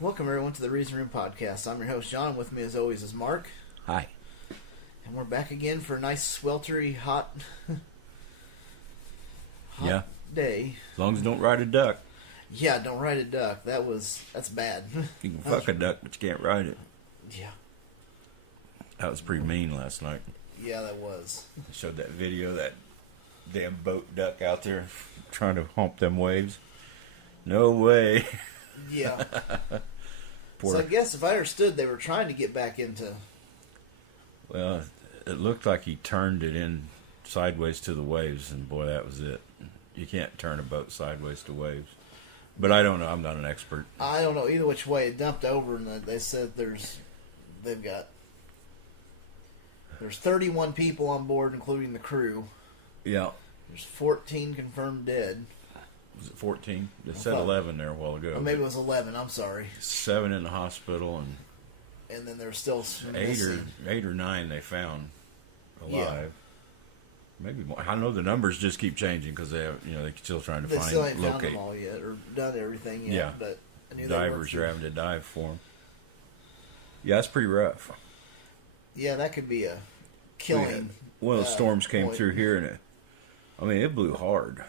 Welcome everyone to the Reason Room Podcast. I'm your host John. With me as always is Mark. Hi. And we're back again for a nice sweltery hot Yeah. day. As long as you don't ride a duck. Yeah, don't ride a duck. That's bad. You can fuck a duck, but you can't ride it. Yeah. That was pretty mean last night. Yeah, that was. I showed that video, that damn boat duck out there trying to hump them waves. No way. Yeah. Poor. So I guess if I understood, they were trying to get back into... Well, it looked like he turned it in sideways to the waves, and boy, that was it. You can't turn a boat sideways to waves. But I don't know. I'm not an expert. I don't know either which way. It dumped over, and they said there's 31 people on board, including the crew. Yeah. There's 14 confirmed dead. Was it 14? It I said thought- 11 there a while ago. Or maybe it was 11. I'm sorry. 7 in the hospital, and And then there's still some 8 missing. or 9 they found alive. Yeah. Maybe more. I know the numbers just keep changing because they're still trying to They find, still ain't found locate. them all yet, or done everything yet. Yeah. But I knew Divers they are were. having to dive for them. Yeah, that's pretty rough. Yeah, that could be a killing. One of the storms came point. through here, and it blew hard.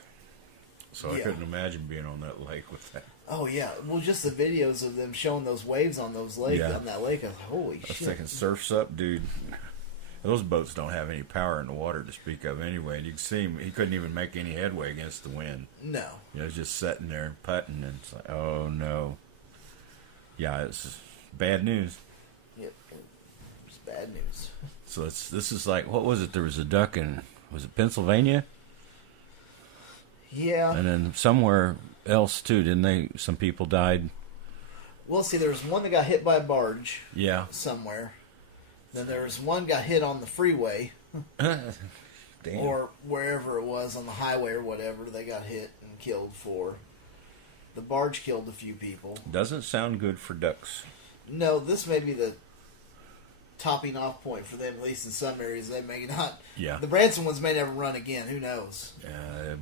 So I Yeah. couldn't imagine being on that lake with that. Oh yeah, well, just the videos of them showing those waves on those lakes Yeah. on that lake. I was like, holy I was shit! thinking, surf's up, dude. Those boats don't have any power in the water to speak of anyway. And you can see him; he couldn't even make any headway against the wind. No. He's just sitting there putting, and it's like, oh no. Yeah, it's bad news. Yep. It's bad news. So this is like, what was it? There was a duck in, was it Pennsylvania? Yeah. And then somewhere else too, didn't they? Some people died. Well, see, there was one that got hit by a barge Yeah. somewhere. Then there was one got hit on the freeway. Damn. Or wherever it was on the highway or whatever, they got hit and killed for. The barge killed a few people. Doesn't sound good for ducks. No, this may be the topping off point for them, at least in some areas. They may not. Yeah. The Branson ones may never run again. Who knows?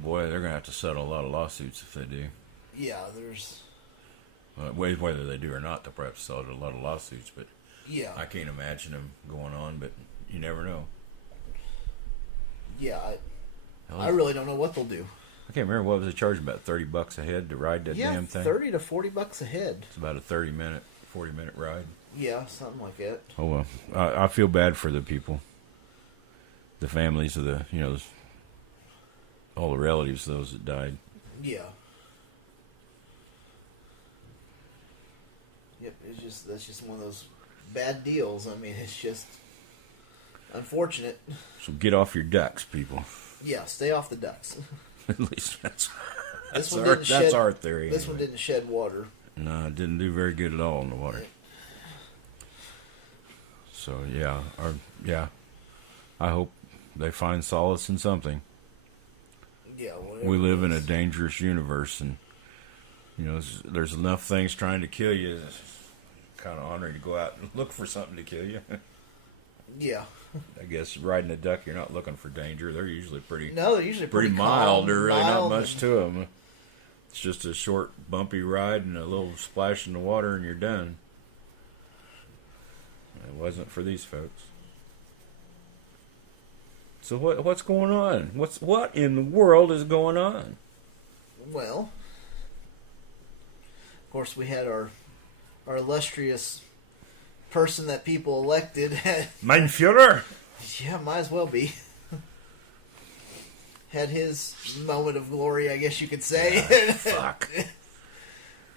Boy, they're gonna have to settle a lot of lawsuits if they do. Yeah, there's. Whether they do or not, they'll probably settle a lot of lawsuits. But Yeah. I can't imagine them going on. But you never know. Yeah, I really don't know what they'll do. I can't remember what was the charge, about $30 a head to ride that Yeah, damn thing. $30 to $40 a head. It's about a 40-minute ride. Yeah, something like that. Oh well, I feel bad for the people, the families of the, all the relatives of those that died. Yeah. Yep, that's just one of those bad deals. I mean, it's just unfortunate. So get off your ducks, people. Yeah, stay off the ducks. At least that's This our theory. This one anyway. didn't shed water. No, it didn't do very good at all in the water. So yeah, I hope they find solace in something. Yeah, whatever We live it in a is. dangerous universe, and there's enough things trying to kill you. It's kind of honoring to go out and look for something to kill you. Yeah. I guess riding a duck, you're not looking for danger. They're usually pretty No, they're usually pretty pretty mild. calm, There's really not mild much and- to them. It's just a short, bumpy ride and a little splash in the water, and you're done. It wasn't for these folks. So what's going on? What in the world is going on? Well, of course, we had our illustrious person that people elected. Mein Führer. Yeah, might as well be. Had his moment of glory, I guess you could say. Fuck.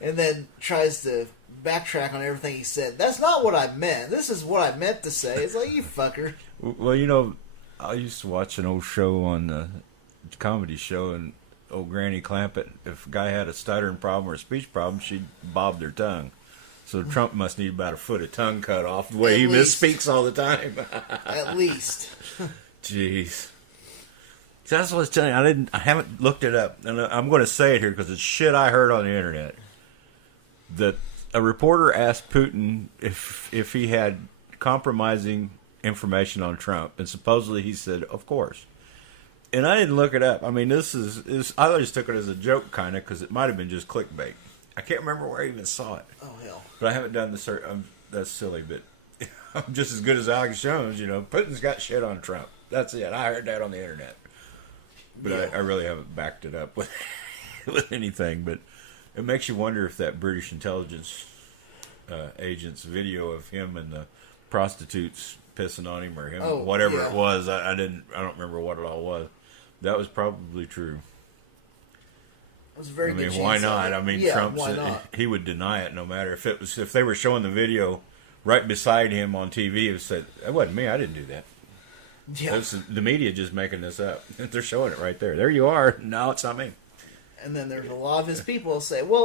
And then tries to backtrack on everything he said. That's not what I meant. This is what I meant to say. It's like, you fucker. Well, I used to watch an old show on the comedy show, and old Granny Clampett, if a guy had a stuttering problem or a speech problem, she'd bob their tongue. So Trump must need about a foot of tongue cut off the way At he least. misspeaks all the time. At least. Jeez. See, that's what I was telling you. I haven't looked it up, and I'm going to say it here because it's shit I heard on the internet. That a reporter asked Putin if he had compromising information on Trump, and supposedly he said, "Of course." And I didn't look it up. I mean, this is I just took it as a joke, kind of, because it might have been just clickbait. I can't remember where I even saw it. Oh hell. But I haven't done the search. That's silly, but I'm just as good as Alex Jones. Putin's got shit on Trump. That's it. I heard that on the internet, but Yeah. I really haven't backed it up with with anything. But it makes you wonder if that British intelligence agent's video of him and the prostitutes pissing on him or him, whatever yeah. it was. I don't remember what it all was. That was probably true. It was a very good chance why of not? it. I mean, Yeah, Trump's why not? he would deny it no matter if they were showing the video right beside him on TV. It said it wasn't me. I didn't do that. Yeah. That's the media just making this up. They're showing it right there. There you are. No, it's not me. And then there's a lot of his people who say, well,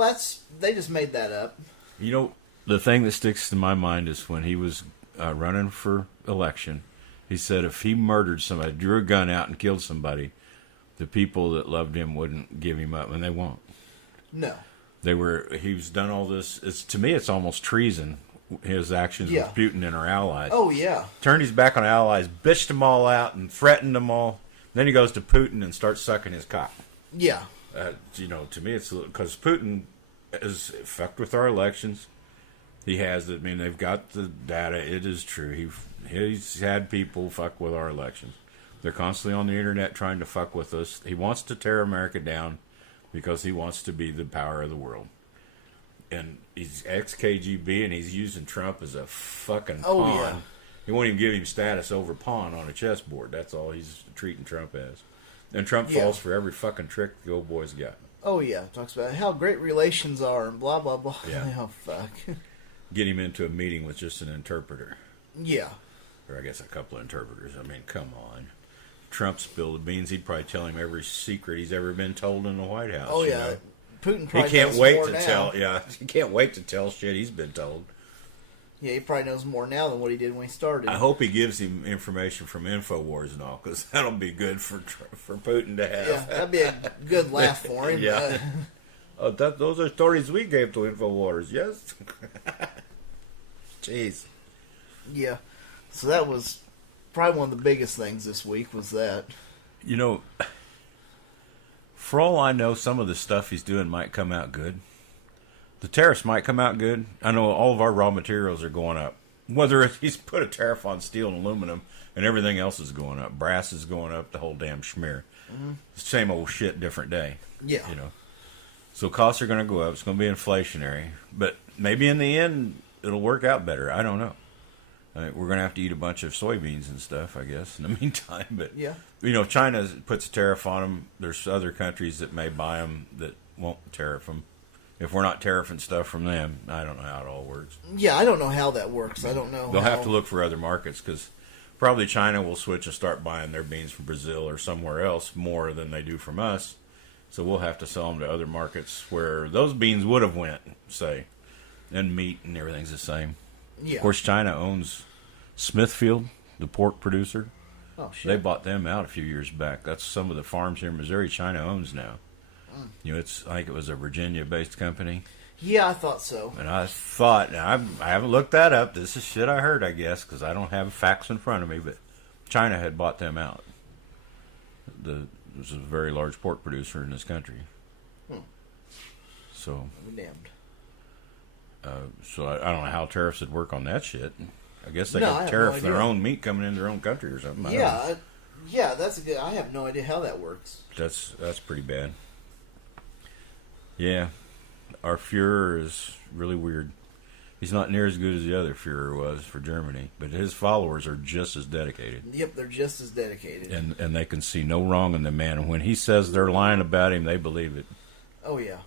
they just made that up. The thing that sticks to my mind is when he was running for election, he said if he murdered somebody, drew a gun out and killed somebody, the people that loved him wouldn't give him up, and they won't. No. He's done all this. To me, it's almost treason, his actions Yeah. with Putin and our allies. Oh, yeah. Turned his back on allies, bitched them all out, and threatened them all. Then he goes to Putin and starts sucking his cock. Yeah. To me, it's because Putin has fucked with our elections. He has. I mean, they've got the data. It is true. He's had people fuck with our elections. They're constantly on the internet trying to fuck with us. He wants to tear America down because he wants to be the power of the world. And he's ex-KGB, and he's using Trump as a fucking pawn. Yeah. He won't even give him status over pawn on a chessboard. That's all he's treating Trump as. And Trump falls for every fucking trick the old boy's got. Oh, yeah. Talks about how great relations are and blah, blah, blah. Yeah. Oh, fuck. Get him into a meeting with just an interpreter. Yeah. Or I guess a couple of interpreters. I mean, come on. Trump spilled the beans. He'd probably tell him every secret he's ever been told in the White House. Oh, yeah. Putin He probably can't knows wait more to now. tell. Yeah, he can't wait to tell shit he's been told. Yeah, he probably knows more now than what he did when he started. I hope he gives him information from Infowars and all, because that'll be good for Putin to have. Yeah, that'd be a good laugh for him. Yeah. Those are stories we gave to Infowars. Yes. Jeez. Yeah. So that was probably one of the biggest things this week was that. For all I know, some of the stuff he's doing might come out good. The tariffs might come out good. I know all of our raw materials are going up. Whether he's put a tariff on steel and aluminum and everything else is going up. Brass is going up, the whole damn schmear. Mm-hmm. Same old shit, different day. Yeah. So costs are going to go up. It's going to be inflationary. But maybe in the end, it'll work out better. I don't know. We're going to have to eat a bunch of soybeans and stuff, I guess, in the meantime. But, yeah. China puts a tariff on them. There's other countries that may buy them that won't tariff them. If we're not tariffing stuff from them, I don't know how it all works. Yeah, I don't know how that works. I don't know. They'll have to look for other markets because probably China will switch and start buying their beans from Brazil or somewhere else more than they do from us. So we'll have to sell them to other markets where those beans would have went, say, and meat and everything's the same. Yeah. Of course, China owns Smithfield, the pork producer. Oh, shit. They bought them out a few years back. That's some of the farms here in Missouri China owns now. I think it was a Virginia-based company. Yeah, I thought so. And I thought, now I haven't looked that up. This is shit I heard, I guess, because I don't have facts in front of me. But China had bought them out. There's a very large pork producer in this country. So, I'm damned. So I don't know how tariffs would work on that shit. I guess they No, I could have tariff no their idea. own meat coming in their own country or something. I don't know. Yeah, that's a good. I have no idea how that works. That's pretty bad. Yeah, our Führer is really weird. He's not near as good as the other Führer was for Germany, but his followers are just as dedicated. Yep, they're just as dedicated. And they can see no wrong in the man. And when he says they're lying about him, they believe it. Oh yeah,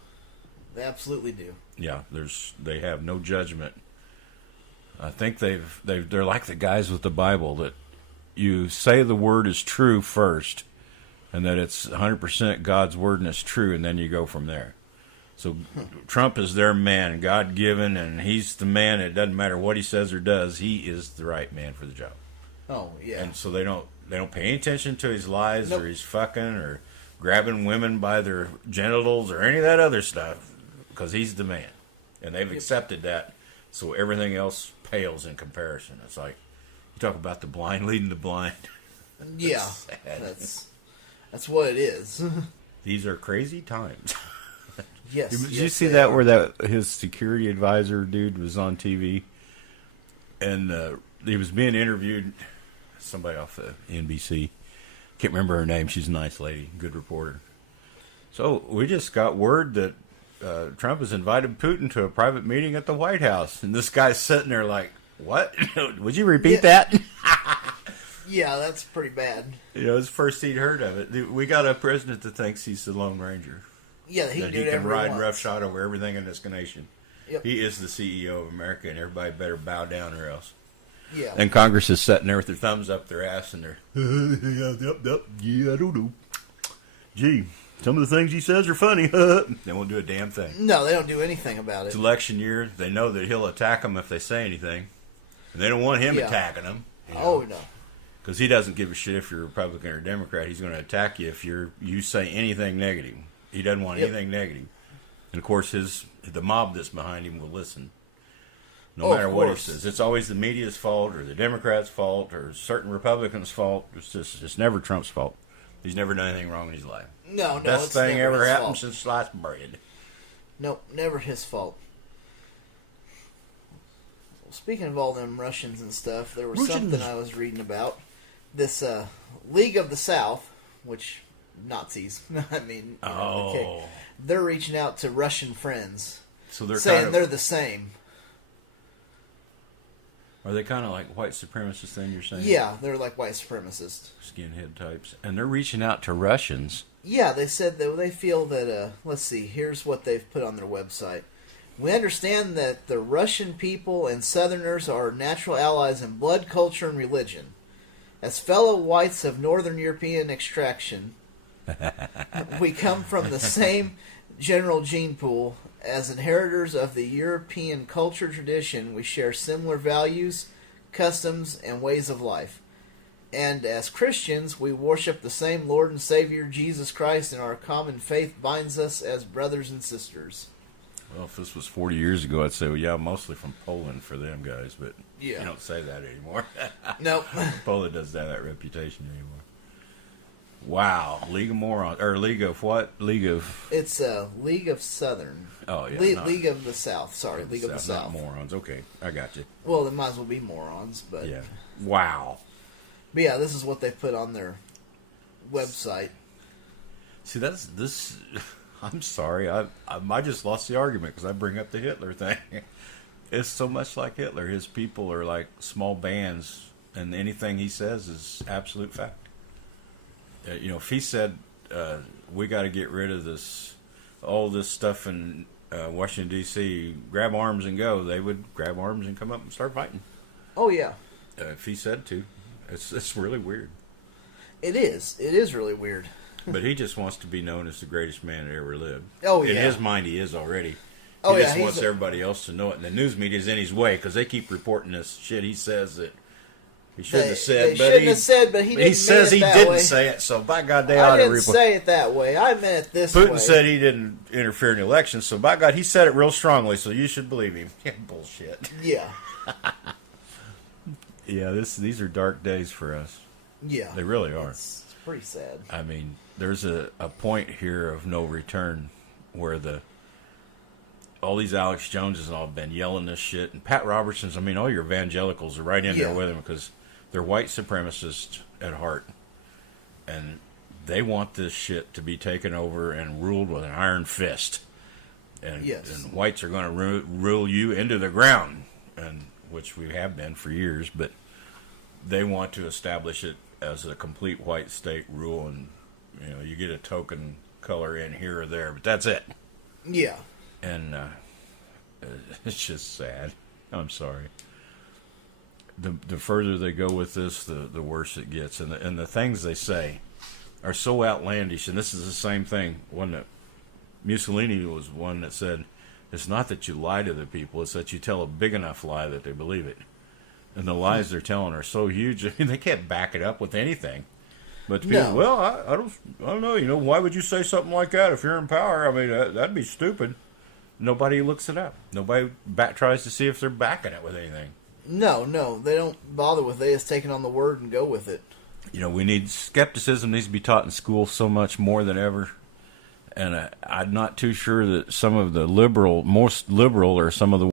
they absolutely do. Yeah, they have no judgment. I think they're like the guys with the Bible that you say the word is true first, and that it's 100% God's word and it's true, and then you go from there. So Trump is their man, God-given, and he's the man. It doesn't matter what he says or does. He is the right man for the job. Oh yeah. And so they don't pay any attention to his lies Nope. or his fucking or grabbing women by their genitals or any of that other stuff because he's the man. And they've accepted that. So everything else pales in comparison. It's like you talk about the blind leading the blind. Yeah, Sad. that's what it is. These are crazy times. Yes. Did you yes, see they that are. where that his security advisor dude was on TV, and he was being interviewed? Somebody off the NBC. Can't remember her name. She's a nice lady, good reporter. So we just got word that Trump has invited Putin to a private meeting at the White House, and this guy's sitting there like, "What? Would you repeat that?" Yeah, that's pretty bad. You know, it's the first he'd heard of it. We got a president that thinks he's the Lone Ranger. Yeah, he That can do he can whatever he ride wants. roughshod over everything in this nation. Yep. He is the CEO of America, and everybody better bow down or else. Yeah. And Congress is sitting there with their thumbs up their ass, and they're, yeah, I don't know. Gee, some of the things he says are funny. They won't do a damn thing. No, they don't do anything about It's it. election year. They know that he'll attack them if they say anything. And they don't want him Yeah. attacking them. Oh no. Because he doesn't give a shit if you're a Republican or Democrat. He's going to attack you if you say anything negative. He doesn't want Yep. anything negative. And of course, the mob that's behind him will listen. No Oh, of matter what he course. says. It's always the media's fault or the Democrats' fault or certain Republicans' fault. It's never Trump's fault. He's never done anything wrong in his life. No, Best it's thing never ever his happened fault. since sliced bread. Nope, never his fault. Well, speaking of all them Russians and stuff, there was Russians. something I was reading about. This League of the South, which Nazis, I mean, you know, okay, they're reaching out to Russian friends, So they're saying kind of, they're the same. are they kind of like white supremacists then, you're saying? Yeah, they're like white supremacists. Skinhead types. And they're reaching out to Russians. Yeah, they said that they feel that, let's see, here's what they've put on their website. We understand that the Russian people and Southerners are natural allies in blood, culture, and religion. As fellow whites of Northern European extraction, we come from the same general gene pool. As inheritors of the European culture tradition, we share similar values, customs, and ways of life. And as Christians, we worship the same Lord and Savior, Jesus Christ, and our common faith binds us as brothers and sisters. Well, if this was 40 years ago, I'd say, well, yeah, mostly from Poland for them guys, but Yeah. you don't say that anymore. Nope. Poland doesn't have that reputation anymore. Wow. League of Morons. Or League of what? League of... It's League of Southern. Oh, yeah. League of the South. Sorry, League of the South. Not morons. Okay, I got you. Well, it might as well be morons, but Yeah. Wow. But yeah, this is what they put on their website. See, that's this... I'm sorry. I just lost the argument because I bring up the Hitler thing. It's so much like Hitler. His people are like small bands, and anything he says is absolute fact. You know, if he said we got to get rid of all this stuff in Washington D.C., grab arms and go, they would grab arms and come up and start fighting. Oh yeah, If he said to, it's really weird. it is. It is really weird. But he just wants to be known as the greatest man that ever lived. Oh, In yeah. his mind, he is already. He Oh, yeah, just he's wants a- everybody else to know it. And the news media's in his way because they keep reporting this shit he says that he shouldn't have said. They shouldn't have said, but he didn't says mean he it that didn't way. say it, so by God, they ought I to didn't report. say it that way. I meant it this way. Putin said he didn't interfere in the election, so by God, he said it real strongly, so you should believe him. Bullshit. Yeah, Yeah, these are dark days for us. yeah. They really are. It's pretty sad. I mean, there's a point here of no return where all these Alex Joneses and all have been yelling this shit. And Pat Robertson's, I mean, all your evangelicals are right in Yeah. there with him because they're white supremacists at heart. And they want this shit to be taken over and ruled with an iron fist. And, Yes. and whites are going to rule you into the ground, and which we have been for years, but they want to establish it as a complete white state rule, and you get a token color in here or there, but that's it. Yeah, And it's just sad. I'm sorry. The further they go with this, the worse it gets, and the things they say are so outlandish. And this is the same thing. One that Mussolini was one that said, "It's not that you lie to the people; it's that you tell a big enough lie that they believe it." And the lies they're telling are so huge, I mean, they can't back it up with anything. But the people, No. well, I don't know. Why would you say something like that if you're in power? I mean, that'd be stupid. Nobody looks it up. Nobody tries to see if they're backing it with anything. no, they don't bother with it. They just take it on the word and go with it. We need skepticism needs to be taught in school so much more than ever. and I'm not too sure that some of the most liberal, or some of the